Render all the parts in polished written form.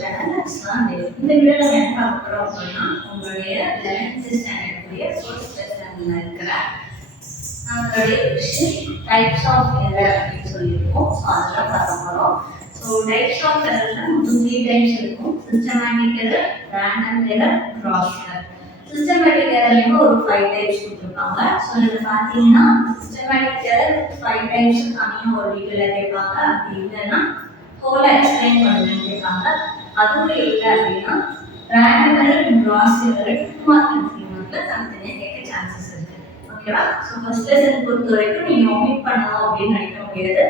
channel. Let's learn this. இந்த வீடியோல என்ன பார்க்க போறோம் அப்படின்னா உங்களுடைய 11th standard உடைய first lessonல இருக்கிற நம்மளுடைய டைப்ஸ் ஆஃப் எரர் அப்படின்னு சொல்லியிருக்கோம். ஸோ அதெல்லாம் பார்க்க போறோம். ஸோ டைப்ஸ் ஆஃப் எரர்ல மொத்தம் 3 டைப்ஸ் இருக்கும். Systematic error, random error, gross error. Systematic எரர்லயும் ஒரு 5 டைப்ஸ் கொடுத்துருப்பாங்க. ஸோ இதுல பார்த்தீங்கன்னா சிஸ்டமேட்டிக் எரர் 5 டைப்ஸ் தனியாக ஒரு வீடியோல கேட்பாங்க. அப்படி இல்லைன்னா ஹோலா எக்ஸ்பிளைன் பண்ணுங்கன்னு கேட்பாங்க. அதுவும் இல்லை அப்படின்னா random error, gross error 2 mark 3 மார்க்ல தனித்தனியாக கேட்க சான்சஸ் இருக்கு. ஓகேவா? ஸோ ஃபர்ஸ்ட் லெசன் பொறுத்த வரைக்கும் நீங்க ஒமிட் பண்ணணும் அப்படின்னு நினைக்க முடியாது.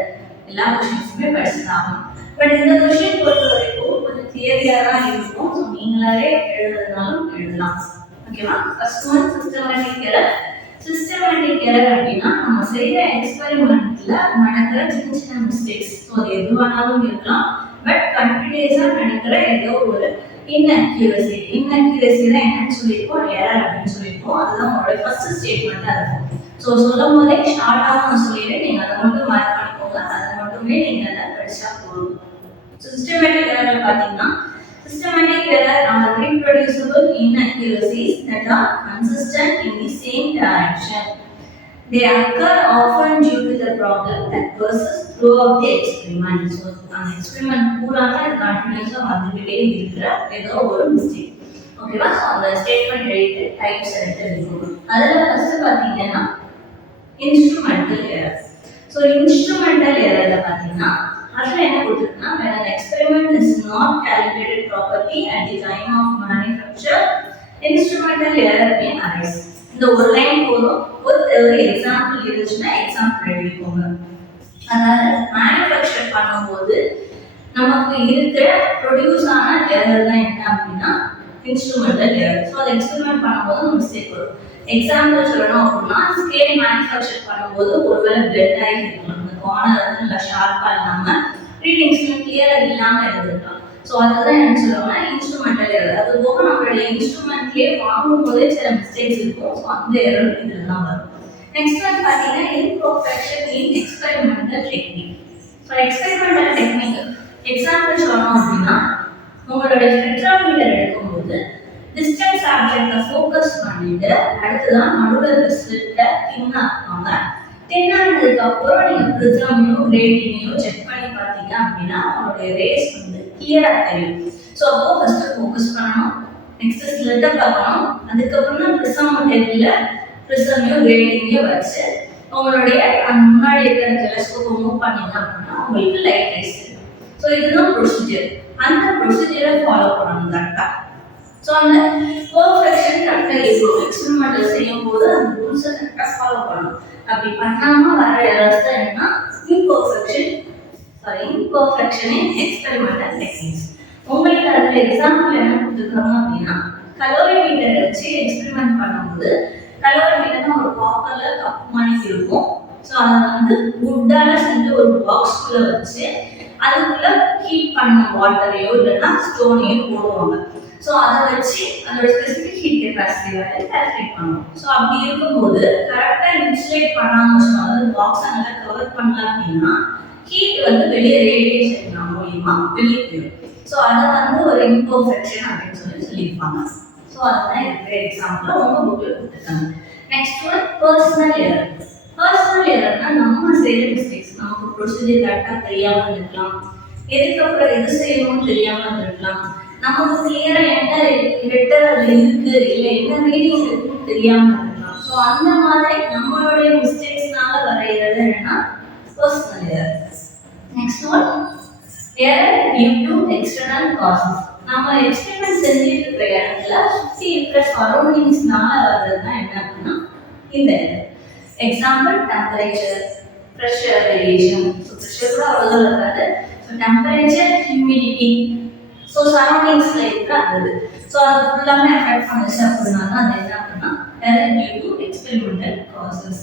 எல்லா கொஸ்டின்ஸுமே படிச்சுதான். பட் இந்த கொஸ்டின் பொறுத்த வரைக்கும் கொஞ்சம் தியரியா தான் இருக்கும். ஸோ நீங்களாவே எழுதுறதுனாலும் எழுதலாம். ஓகேவா? First one systematic error. Systematic error அப்படின்னா நம்ம செய்யற எக்ஸ்பெரிமெண்ட்ல நடக்கிற சின்ன சின்ன மிஸ்டேக்ஸ். ஸோ அது எதுவானாலும் இருக்கலாம். பட் கண்டினியூஸா நடக்கிற ஏதோ ஒரு இன்அக்யூரசி தான் என்னன்னு சொல்லியிருக்கோம், எரர் அப்படின்னு சொல்லியிருக்கோம். அதுதான் உங்களோட ஃபர்ஸ்ட் ஸ்டேட்மெண்ட்டாக இருக்கும். ஸோ சொல்லும் போதே ஷார்ட்டாக நான் சொல்லிடுறேன், நீங்கள் அதை மட்டும் மார்க் பண்ணிக்கோங்க. அதை மட்டுமே நீங்கள் அதை படிச்சா போதும். சிஸ்டமேட்டிக் எரர்ல பார்த்தீங்கன்னா systematic error are reproducible inaccuracies that are consistent in the same direction. They occur often due to the problem that persists throughout the experiment. So, an experiment பூராமே அது கண்டினியூஸா வந்துகிட்டே இருக்கிற ஏதோ ஒரு மிஸ்டேக். ஓகேவா? ஸோ அந்த ஸ்டேட்மெண்ட் எழுதி டைப்ஸ் எடுத்து எழுதிக்கணும். அதில் ஃபர்ஸ்ட் பார்த்தீங்கன்னா இன்ஸ்ட்ருமெண்டல் எரர். ஸோ இன்ஸ்ட்ருமெண்டல் எரர்ல பார்த்தீங்கன்னா அதுல என்ன கொடுத்துருக்குன்னா when an experiment is not calibrated properly at the time of manufacture, instrumental error may arise. இந்த ஒரு லைன் போதும். ஒரு எக்ஸாம்பிள் இருந்துச்சுன்னா எக்ஸாம்பிள் எழுதிக்கோங்க. அதாவது மேனுஃபேக்சர் பண்ணும்போது நமக்கு இருக்கிற ப்ரொடியூஸ் ஆன எரர் தான் என்ன அப்படின்னா இன்ஸ்ட்ருமெண்டல் எரர். ஸோ அதை எக்ஸ்பெரிமெண்ட் பண்ணும்போது மிஸ்டேக் வரும். எக்ஸாம்பிள் சொல்லணும் அப்படின்னா ஸ்கேல் மேனுஃபேக்சர் பண்ணும்போது ஒருவேளை பிளட் ஆகி இருக்கலாம். அந்த கார்னர் வந்து நல்லா ஷார்ப்பா இல்லாம ரீடிங்ஸ்ல கிளியரா இல்லாம இருந்திருக்கலாம். ஸோ அதுதான் என்ன சொல்லுவாங்கன்னா இன்ஸ்ட்ருமெண்டல் எரர். அது போக நம்மளுடைய இன்ஸ்ட்ருமெண்ட்லேயே வாங்கும் போதே சில மிஸ்டேக்ஸ் இருக்கும். ஸோ அந்த எரர் இதெல்லாம் வரும். நெக்ஸ்ட் வந்து பார்த்தீங்கன்னா imperfection in experimental technique. So experimental technique example சொல்லணும் அப்படின்னா உங்களுடைய ஸ்பெக்ட்ரோமீட்டர் எடுக்கும்போது டிஸ்டன்ஸ் ஆப்ஜெக்டை ஃபோக்கஸ் பண்ணிட்டு அடுத்துதான் நடுவில் இருக்க ஸ்லிட்டை தின்னாங்க. தின்னானதுக்கு அப்புறம் நீங்க ப்ரிசமையோ கிரேட்டிங்கையோ செக் பண்ணி பார்த்தீங்க அப்படின்னா உங்களுடைய ரேஸ் வந்து கிளியரா தெரியும். ஸோ அப்போ ஃபர்ஸ்ட் ஃபோக்கஸ் பண்ணணும், நெக்ஸ்ட் ஸ்லிட்டை பார்க்கணும், அதுக்கப்புறம் தான் ப்ரிசம் டேபிள்ல ப்ரிசமையோ கிரேட்டிங்கையோ வச்சு உங்களுடைய அந்த முன்னாடி இருக்கிற டெலஸ்கோப்பை மூவ் பண்ணீங்க அப்படின்னா உங்களுக்கு லைட் ரேஸ் தெரியும். ஸோ இதுதான் ப்ரொசீஜர். அந்த ப்ரொசீஜரை ஃபாலோ பண்ணணும் கரெக்டா. ஸோ அந்த பர்ஃபெக்ஷன் கரெக்டாக இருக்கும். எக்ஸ்பெரிமெண்ட் செய்யும் போது அந்த ரூல்ஸை கரெக்டாக ஃபாலோ பண்ணணும். அப்படி பண்ணாமல் வர எரர்ஸ் தான் என்னன்னா இம்பர்ஃபெக்ஷன் இன் எக்ஸ்பெரிமெண்டல் டெக்னிக்ஸ். உங்களுக்கு அதில் எக்ஸாம்பிள் என்ன கொடுத்துருக்காங்க அப்படின்னா கலோரிமீட்டர் வச்சு எக்ஸ்பெரிமெண்ட் பண்ணும்போது கலோரிமீட்டர் ஒரு காப்பரில் கப் மாதிரி இருக்கும். ஸோ அதை வந்து வுட்டால செஞ்சு ஒரு பாக்ஸ்குள்ளே வச்சு அதுக்குள்ள ஹீட் பண்ண வாட்டரையோ இல்லைன்னா ஸ்டோனையோ போடுவாங்க. ஸோ அதை வச்சு அதோட ஸ்பெசிஃபிக் ஹீட் கெப்பாசிட்டி வந்து கால்குலேட் பண்ணுவோம். ஸோ அப்படி இருக்கும்போது கரெக்டாக இன்சுலேட் பண்ணாமல் வச்சுக்கோங்க, அதாவது பாக்ஸை நல்லா கவர் பண்ணல அப்படின்னா ஹீட் வந்து வெளியே ரேடியேஷன் மூலியமா வெளியே போயிடும். ஸோ அதை வந்து ஒரு இம்பர்ஃபெக்ஷன் அப்படின்னு சொல்லியிருப்பாங்க. ஸோ அதுதான் இருக்கிற எக்ஸாம்பிள் உங்க புக்கில் கொடுத்துருக்காங்க. Next one personal error. Personal எரர்னா நம்ம செய்யற மிஸ்டேக்ஸ். நமக்கு ப்ரொசீஜர் கரெக்டாக தெரியாமல் இருக்கலாம், எதுக்கப்புறம் எது செய்யணும்னு தெரியாமல் இருக்கலாம், நமக்கு கிளியரா என்ன லெட்டர் அது இருக்கு இல்லை என்ன ரீடிங் இருக்குன்னு தெரியாம இருக்கலாம். ஸோ அந்த மாதிரி நம்மளுடைய மிஸ்டேக்ஸ்னால வர எரர் என்னன்னா personal error. Next one error due to external causes. நம்ம எக்ஸ்பெரிமெண்ட் செஞ்சுட்டு இருக்கிற இடத்துல சுற்றி இருக்கிற சரௌண்டிங்ஸ்னால வர்றது தான் என்ன அப்படின்னா இந்த error. Example temperature, pressure variation. So pressure கூட அவ்வளோ இருக்காது. ஸோ டெம்பரேச்சர், ஹியூமிடிட்டி, ஸோ சரௌண்டிங்ஸ்ல இருக்கிற அது. ஸோ அது ஃபுல்லாமே அஃபெக்ட் பண்ணுச்சு அப்படின்னா தான் அது என்ன அப்படின்னா error due to experimental causes,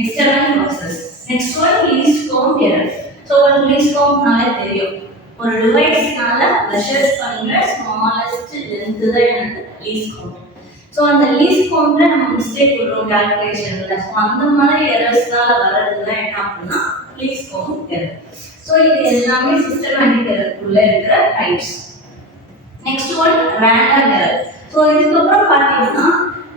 external causes. Next one least count error. So ஒரு லீஸ்ட் கவுண்ட்னாலே தெரியும், ஒரு டிவைஸ்னால மெஷர் பண்ணுற ஸ்மாலஸ்ட் லென்த் தான் எனக்கு லீஸ்ட் கவுண்ட். ஸோ அந்த லீஸ்ட் கவுண்ட்ல நம்ம மிஸ்டேக் வரும் கால்குலேஷன்ல. ஸோ அந்த மாதிரி எரர்ஸ்னால வர்றது தான் என்ன அப்படின்னா லீஸ்ட் கவுண்ட் எரர். ஸோ இது எல்லாமே சிஸ்டமேட்டிக் எரருக்குள்ள இருக்கிற types. Next one random error. So இதுக்கப்புறம் பார்த்தீங்கன்னா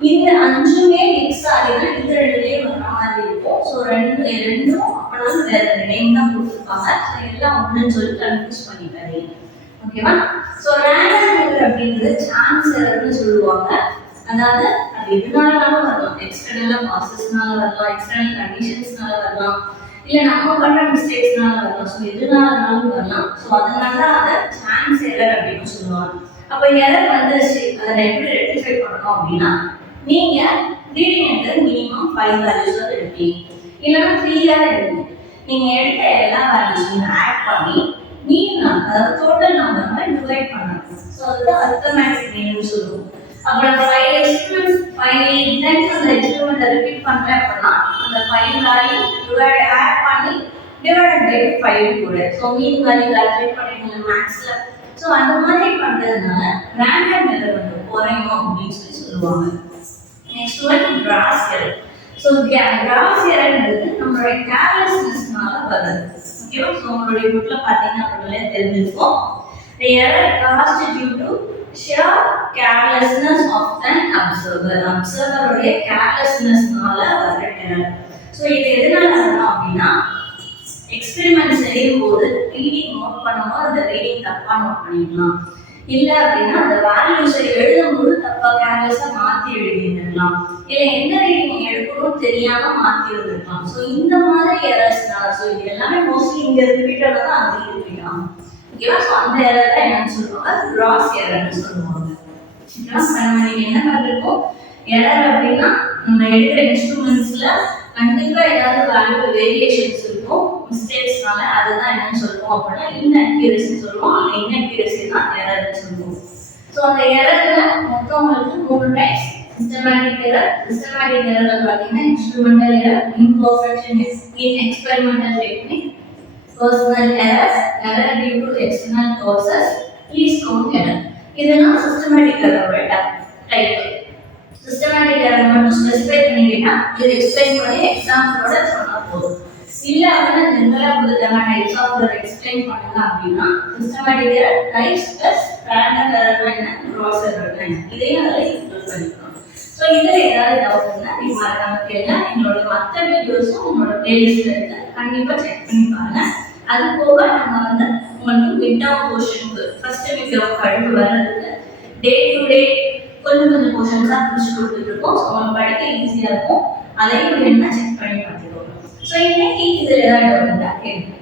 இந்த அஞ்சுமே மிக்ஸ் ஆகினா இந்த ரெண்டுலேயும் வர மாதிரி இருக்கும். ஸோ ரெண்டும் அப்படின்னா வேற நேம் தான் கொடுத்துருப்பாங்க. ஸோ எல்லாம் ஒன்றுன்னு சொல்லி கன்ஃபியூஸ் பண்ணிக்காதீங்க. ஓகேவா? ஸோ ரேண்டம் எரர் அப்படிங்கிறது சான்ஸ் எரர்னு சொல்லுவாங்க. அதாவது அது எதுனாலும் வரலாம். எக்ஸ்டர்னல் ப்ராசஸ்னால வரலாம், எக்ஸ்டர்னல் கண்டிஷன்ஸ்னால வரலாம், இல்லை நம்ம பண்ணுற மிஸ்டேக்ஸ்னால வரலாம். ஸோ எதுனாலும் வரலாம். ஸோ அதனால அதை சான்ஸ் எரர் அப்படின்னு சொல்லுவாங்க. அப்போ எரர் வந்துருச்சு, அதை எப்படி ரெக்டிஃபை பண்ணணும் அப்படின்னா நீங்கள் ரீடிங் எடுத்து மினிமம் 5 வேல்யூஸ் எடுப்பீங்க, இல்லைன்னா 3 எடுப்பீங்க. நீங்கள் எடுத்த எல்லா வேல்யூஸையும் ஆட் பண்ணி மீன் அதாவது டோட்டல் நம்பர் டிவைட் பண்ணணும். ஸோ அதுதான் அரித்மெட்டிக் மீனிங் சொல்லுவோம். அப்புறம் 5 எக்ஸ்பெரிமெண்ட்ஸ் 5 டைம்ஸ் அந்த எக்ஸ்பெரிமெண்ட்டை ரிப்பீட் பண்ணுறேன் அப்படின்னா அந்த 5 வேல்யூ ஆட் பண்ணி டிவைடட் பை 5 கூட. ஸோ மீன் வேல்யூ கால்குலேட் பண்ணிடுங்க மேக்ஸில். ஸோ அந்த மாதிரி பண்ணுறதுனால ரேண்டம் எரர் வந்து குறையும் அப்படின்னு சொல்லுவாங்க. Next one gross error. So gross எரர்ன்றது நம்மளுடைய கேர்லெஸ்னஸ்னால வருது. ஓகேவா? ஸோ உங்களுடைய புக்கில் பார்த்தீங்கன்னா அப்படின்னாலே தெரிஞ்சிருக்கும். The error caused due to sheer carelessness of an observer. அப்சர்வருடைய கேர்லெஸ்னஸ்னால வர எரர். ஸோ இது எதனால வரும் அப்படின்னா எக்ஸ்பெரிமெண்ட் செய்யும் போது ரீடிங் நோட் பண்ணும்போது அந்த ரீடிங் தப்பா நோட் பண்ணிக்கலாம், இல்லை அப்படின்னா அந்த வேல்யூஸை எழுதும்போது தப்பா கேர்லெஸ்ஸா மாற்றி எழுதிருக்கலாம், இல்லை எந்த ரீடிங் எடுக்கணும்னு தெரியாம மாற்றி இருந்திருக்கலாம். ஸோ இந்த மாதிரி எரர்ஸ்னால ஸோ இது எல்லாமே மோஸ்ட்லி இங்க ரிப்பீட்டடாக தான் அங்கே இருக்கலாம். ஓகேவா? ஸோ அந்த எரர் தான் என்னன்னு சொல்லுவாங்க, கிராஸ் எரர்னு சொல்லுவாங்க. ஓகேவா? நம்ம நீங்க என்ன பண்ணிருக்கோம், எரர் அப்படின்னா நம்ம எடுக்கிற இன்ஸ்ட்ருமெண்ட்ஸ்ல கண்டிப்பா ஏதாவது வேல்யூ வேரியேஷன்ஸ் இருக்கும் மிஸ்டேக்ஸ்னால, அதுதான் என்னன்னு சொல்லுவோம் அப்படின்னா இன்அக்யூரசி சொல்லுவோம். அந்த இன்அக்யூரசி தான் எரர்னு சொல்லுவோம். ஸோ அந்த எரர்ல மொத்தம் உங்களுக்கு 3 டைப்ஸ். Systematic error. சிஸ்டமேட்டிக் எரர்ல பார்த்தீங்கன்னா instrumental error, imperfection in experimental technique, personal errors, error due to external causes, least count error. இதெல்லாம் சிஸ்டமேட்டிக் எரரோட டைப். சிஸ்டமேட்டிக் எரர் மட்டும் ஸ்பெசிஃபை பண்ணிக்கிட்டா இது எக்ஸ்பிளைன் பண்ணி எக்ஸாம்பிளோட சொன்னா போதும். இல்லை அப்படின்னா ஜெனரலா கொடுத்தாங்க டைப்ஸ் ஆஃப் எரர் எக்ஸ்பிளைன் பண்ணுங்க அப்படின்னா systematic error types plus random error என்ன, கிராஸ் எரர் என்ன, இதையும் அதில் இன்க்ளூட் பண்ணிக்கணும். ஸோ இதில் ஏதாவது டவுட் இருந்தால் நீங்கள் மறக்காம கேளுங்க. எங்களோட மற்ற வீடியோஸும் உங்களோட பிளேலிஸ்ட்ல இருக்கு, கண்டிப்பாக செக் பண்ணி பாருங்க. அது போக நம்ம வந்து உங்களுக்கு மிட் டேர்ம் போர்ஷனுக்கு ஃபர்ஸ்ட் மிட் டேர்ம் படிப்பு வர்றதுக்கு டே டு டே கொஞ்சம் போர்ஷன்ஸாக பிடிச்சி கொடுத்துட்டு இருக்கோம். ஸோ உங்களுக்கு படிக்க ஈஸியாக இருக்கும். அதையும் வேணும்னா செக் பண்ணி பார்த்துக்கோங்க. ஸோ இன்னைக்கு இதில் ஏதாவது டவுட் இருந்தால் கேளுங்க.